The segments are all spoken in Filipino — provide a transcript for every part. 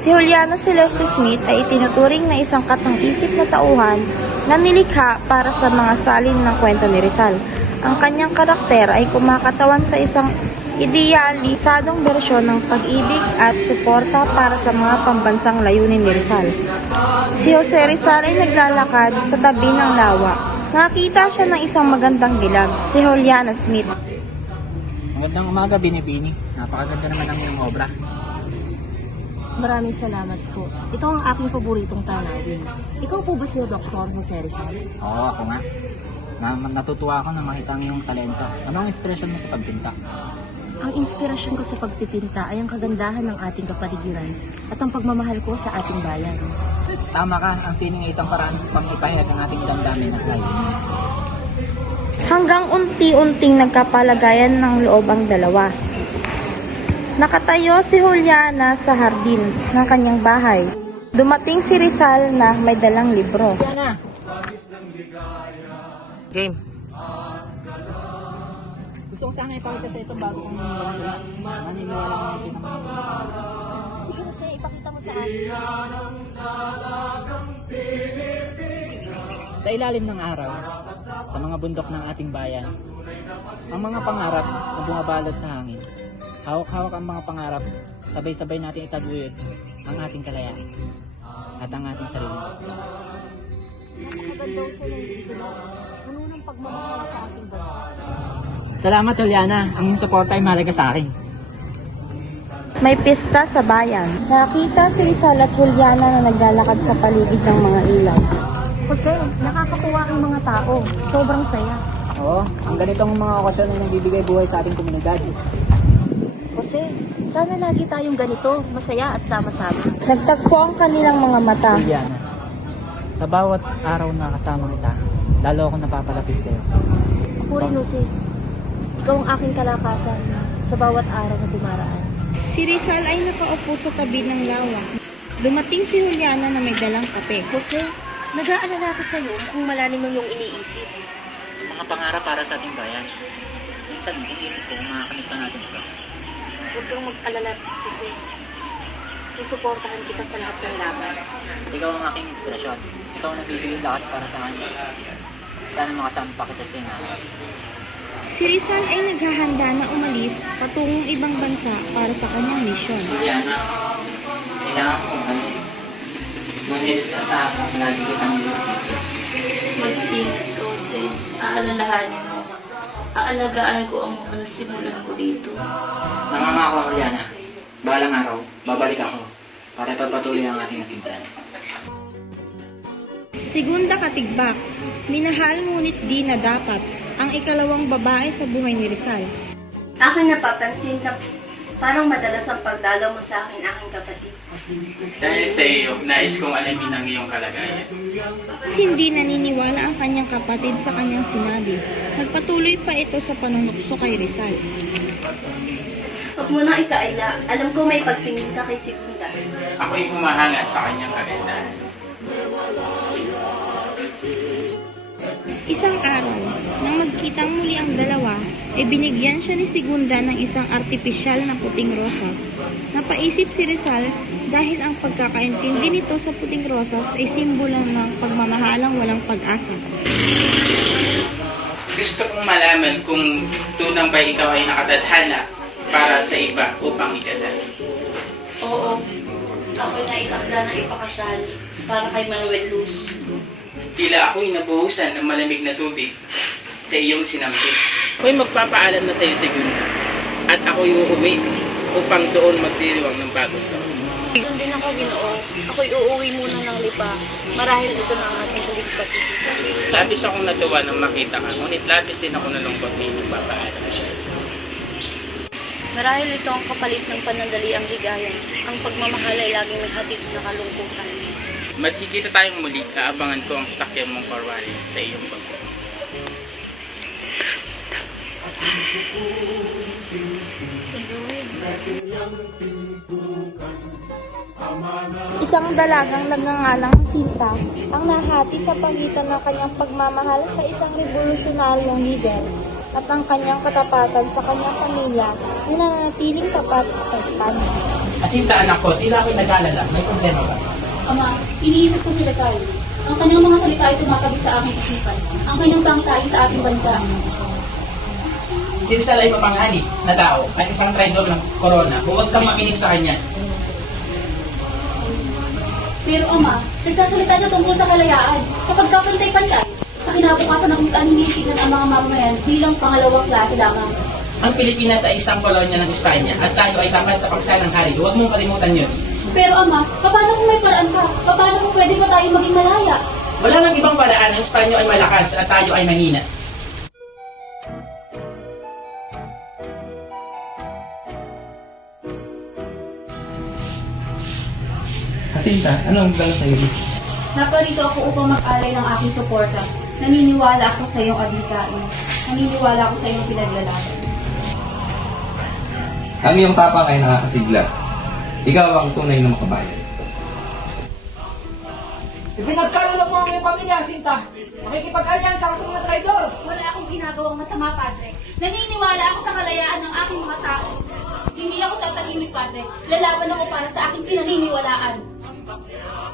Si Juliana Celeste Smith ay itinuturing na isang katang-isip na tauhan na nilikha para sa mga salin ng kwento ni Rizal. Ang kanyang karakter ay kumakatawan sa isang idealisadong bersyon ng pag-ibig at suporta para sa mga pambansang layunin ni Rizal. Si Jose Rizal ay naglalakad sa tabi ng lawa. Nakita siya ng isang magandang dilag, si Juliana Smith. Magandang umaga, Bini-Bini. Napakaganda naman ang iyong obra. Maraming salamat po. Ito ang aking paboritong tanawin. Ikaw po ba si Dr. Jose Rizal? Oo, ako nga. Natutuwa ako na makita ang iyong talento. Ano ang inspirasyon mo sa pagpinta? Ang inspirasyon ko sa pagpipinta ay ang kagandahan ng ating kapaligiran at ang pagmamahal ko sa ating bayan. Tama ka, ang sining ay isang paraan pang ipahayag ang ating damdamin at layunin. Hanggang unti-unting nagkapalagayan ng loob ang dalawa. Nakatayo si Juliana sa hardin ng kanyang bahay. Dumating si Rizal na may dalang libro. Juliana! Game. Gusto ko sana ipakita sa ito bago kong naniniwala ko natin ang Sige Jose, ipakita mo sa akin. Sa ilalim ng araw, sa mga bundok ng ating bayan, ang mga pangarap na bumabalot sa hangin. Hawak-hawak ang mga pangarap, sabay-sabay natin itaguyod ang ating kalayaan at ang ating sarili. Napakaganda sa ng dito na puno ng pagmamahal sa ating bansa. Salamat, Juliana. Ang iyong suporta ay mahalaga sa akin. May pista sa bayan. Nakita si Rizal at Juliana na naglalakad sa paligid ng mga ilaw. Jose, nakakatuwa ang mga tao. Sobrang saya. Oo, ang ganitong mga okasyon ay nagbibigay buhay sa ating komunidad. Jose, sana lagi tayong ganito, masaya at sama-sama. Nagtagpo ang kanilang mga mata. Juliana, sa bawat araw na kasama kita, lalo akong napapalapit sa iyo. Ako rin, Jose. Ikaw ang aking kalakasan sa bawat araw na dumaraan. Si Rizal ay nakaupo sa tabi ng lawa. Dumating si Juliana na may dalang kape. Jose, nag-aalala ko sa'yo kung malalim ang iyong iniisip. Mga pangarap para sa ating bayan. Minsan, iniisip ko kung makakamit pa natin ito. Huwag kang mag-alala, Jose. Susuportahan kita sa lahat ng laban. Ikaw ang aking inspirasyon. Ikaw ang nagbibigay lakas para sa akin. Sana makasama pa kita sa inaarap. Si Rizal ay naghahanda na umalis patungong ibang bansa para sa kanyang misyon. Juliana, kailangan kong alis. Ngunit asahan lagi kitang iisip. Mag-iingat ka, Jose. Aalalahanin mo. Aalagaan ko ang mga simulan ko dito. Nangangako, Juliana. Balang araw, babalik ako para ipagpatuloy ang ating asintahan. Segunda katigbak, minahal ngunit di na dapat ang ikalawang babae sa buhay ni Rizal. Aking napapansin na parang madalas ang pagdalaw mo sa akin, aking kapatid. Dahil sa iyo, nais kong alamin ang iyong kalagayan. Hindi naniniwala ang kanyang kapatid sa kanyang sinabi. Nagpatuloy pa ito sa panunukso kay Rizal. Huwag mo nang ikaila. Alam ko may pagtingin ka kay Segunda. Ako'y humahanga sa kanyang kagandahan. Isang araw, nang magkitang muli ang dalawa, ay binigyan siya ni Segunda ng isang artipisyal na puting rosas. Napaisip si Rizal dahil ang pagkakaintindi nito sa puting rosas ay simbolo ng pagmamahalang walang pag-asa. Gusto kong malaman kung tunang ba ikaw ay nakatadhana para sa iba upang ikasal. Oo. Ako'y naitakda na ipakasal para kay Manuel Luz. Tila ako'y nabuhusan ng malamig na tubig sa iyong sinampit. Ako'y magpapaalam na sa iyo, Segunda. At ako'y uuwi upang doon magdiriwang ng bagong taon. Doon din ako, Ginoo. Ako'y uuwi muna ng lipa. Marahil ito na ang ating huling pagtitipon. Labis akong natuwa nang makita ka, ngunit labis din ako nalungkot na inyong papaalam. Marahil ito ang kapalit ng panandaliang ligayan. Ang pagmamahal ay laging may hatid na kalungkutan. Magkikita tayong muli, aabangan ko ang sasakyan mong Corwali sa iyong bangko. Isang dalagang nagngangalang Sinta ang nahati sa pagitan ng kanyang pagmamahal sa isang revolusyonaryong lider at ang kanyang katapatan sa kanyang pamilya na nananatiling tapat sa Espanya. Asinta, anak ko, tila ako'y nag-alala. May problema ba? Ama, iniisip ko si Rizal. Ang kanyang mga salita ay tumatabi sa aking isipan. Ang kanyang pangitahi sa ating bansa. Si Rizal ay mapanganib na tao at isang traidor ng corona. Huwag kang makinig sa kanya. Pero ama, nagsasalita siya tungkol sa kalayaan, sa pagkapantay-pantay, sa kinabukasan ng kung saan hinihitignan ang mga mamamayan bilang pangalawang klase lamang. Ang Pilipinas ay isang kolonya ng Espanya at tayo ay tapat sa pagsanang hari. Huwag mong kalimutan yun. Pero ama, paano kung may paraan ka? Paano kung pwede pa tayo maging malaya? Wala nang ibang paraan. Ang Espanya ay malakas at tayo ay mahina. Jacinta, ano ang dala sa'yo? Naparito ako upang mag-alay ng aking suporta. Naniniwala ako sa iyong adhikain. Naniniwala ako sa iyong pinaglalaban. Ang iyong tapang ay nakakasigla. Ikaw ang tunay na makabayan. Pinagkaroon mo ang iyong pamilya, Sinta. Makikipag-alyansa ka sa mga traidor. Wala akong ginagawang masama, Padre. Naniniwala ako sa kalayaan ng aking mga tao. Hindi ako tatahimik, Padre. Lalaban ako para sa aking pinaniniwalaan.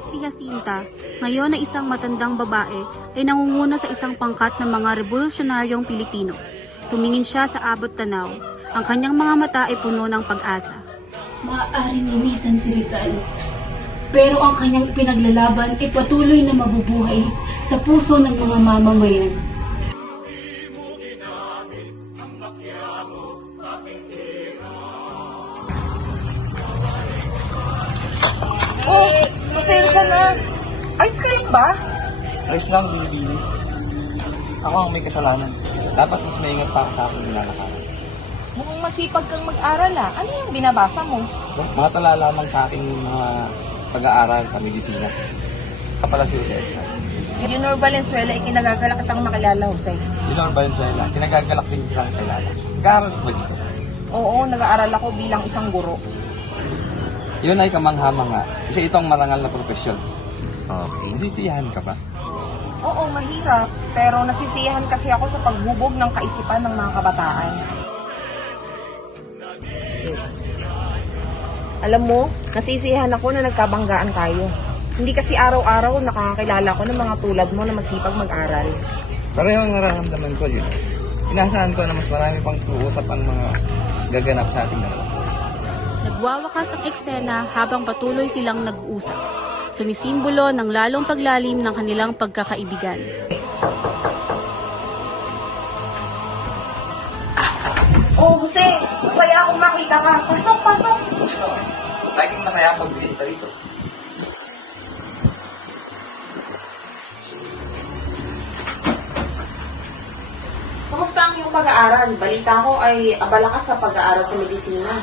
Si Jacinta, ngayon na isang matandang babae, ay nangunguna sa isang pangkat ng mga revolusyonaryong Pilipino. Tumingin siya sa abot tanaw. Ang kanyang mga mata ay puno ng pag-asa. Maaaring lumisan si Rizal. Pero ang kanyang ipinaglalaban ay patuloy na mabubuhay sa puso ng mga mamamayan. Oh, pasensya na. Ayos ka lang ba? Ayos lang, binibili. Ako ang may kasalanan. Dapat mas maingat pa ako sa aking nilalakaran. Mukhang masipag kang mag-aral ah. Ano yung binabasa mo? Mga tala lamang sa aking mga pag-aaral sa medisina. Kapala si Jose Elsa. Leonor Valenzuela ay kinagagalak kitang makilala, Jose. Leonor Valenzuela, kinagagalak din kitang kilala. Nag-aaral ka ba dito? Oo, nag-aaral ako bilang isang guro. Yun ay kamangha-mangha. Isa itong marangal na profesyon. Okay. Nasisiyahan ka ba? Oo, mahirap. Pero nasisiyahan kasi ako sa paghubog ng kaisipan ng mga kabataan. Alam mo, nasisiyahan ako na nagkabanggaan tayo. Hindi kasi araw-araw nakakakilala ko ng mga tulad mo na masipag mag-aral. Pareho ang nararamdaman ko, Jun. Inasahan ko na mas marami pang tuusap ang mga gaganap sa ating dalawa. Nagwawakas ang eksena habang patuloy silang nag-uusap. Sumisimbolo ng lalong paglalim ng kanilang pagkakaibigan. Oh, Jose, masaya akong makita ka. Pasok, pasok. Laging masaya akong bisita rito. Kamusta ang iyong pag-aaral? Balita ko ay abala ka sa pag-aaral sa medisina.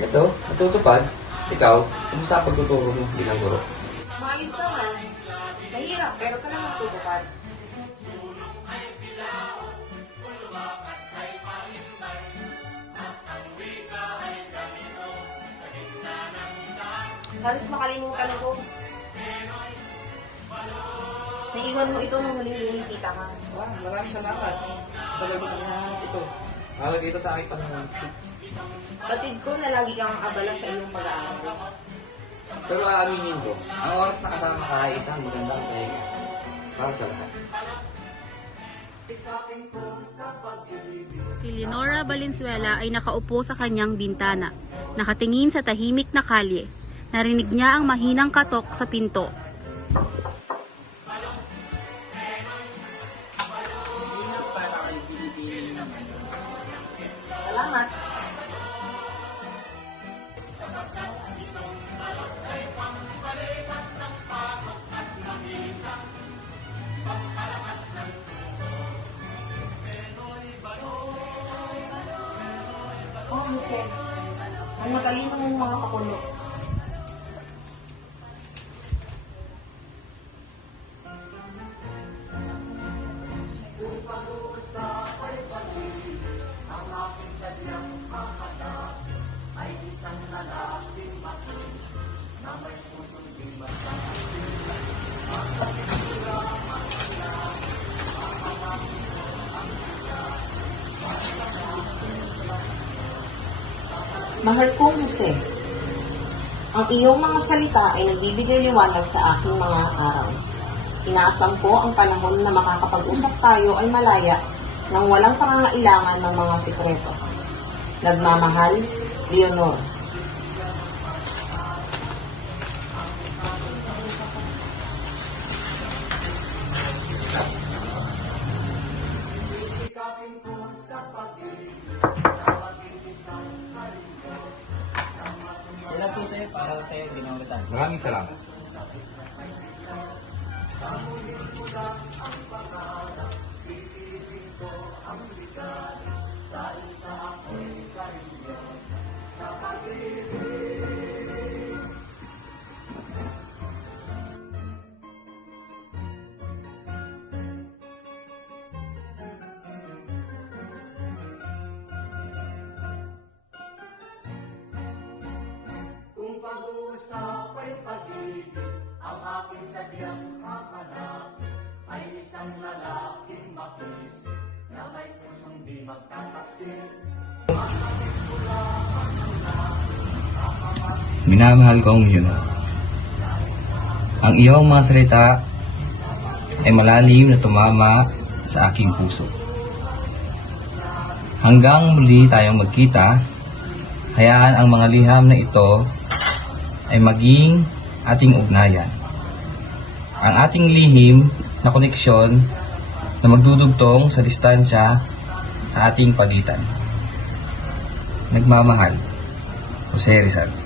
Ito, natutupad. Ikaw, kumusta ang pagtuturo mo bilang guro? Maayos naman. Mahirap, pero talagang tutupad. Halos makalimutan ko. Naiwan mo ito nung huling bumisita ka. Wow, maraming salamat. Tagal mo kang nahanap ito. Mahalaga ito sa aking panahon. Batid ko na lagi kang abala sa iyong pag-aaral. Pero aaminin ko, ang oras na kasama ka ay isang magandang pahinga. Para sa lahat. Si Leonora Valenzuela ay nakaupo sa kanyang bintana, nakatingin sa tahimik na kalye. Narinig niya ang mahinang katok sa pinto. Salamat. Oh, Jose. Ang matalino mong mga kakulo. Mahal ko, Jose. Ang iyong mga salita ay nagbibigay liwanag sa aking mga araw. Inaasam ko ang panahon na makakapag-usap tayo ay malaya nang walang pangangailangan ng mga sikreto. Nagmamahal, Leonor. Sila po sa'yo para sa'yo, Ginoong Rizal. Maraming salamat. Minamahal kong Leonor. Ang iyong mga salita ay malalim na tumama sa aking puso. Hanggang muli tayong magkita, hayaan ang mga liham na ito ay maging ating ugnayan. Ang ating lihim na koneksyon na magdudugtong sa distansya sa ating pagitan. Nagmamahal, Jose Rizal.